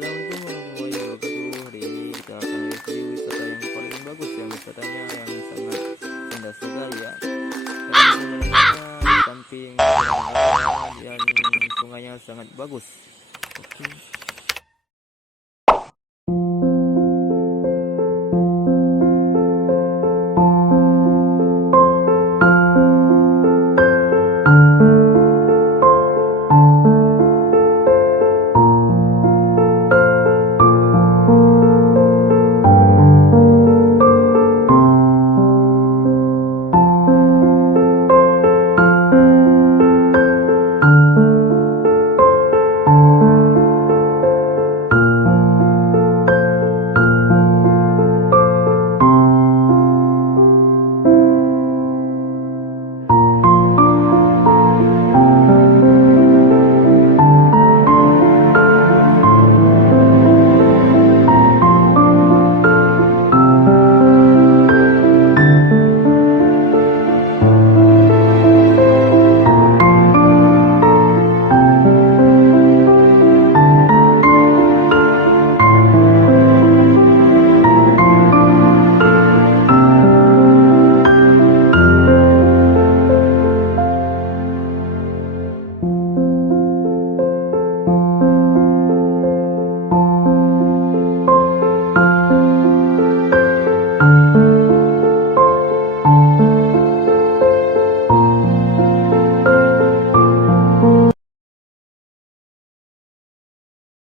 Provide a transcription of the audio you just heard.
Assalamualaikum warahmatullahi wabarakatuh. Hari ini kita akan review wisata yang paling bagus, yang wisatanya yang sangat indah sekali ya. Karena pemandangannya di samping dan sungainya sangat bagus. Oke.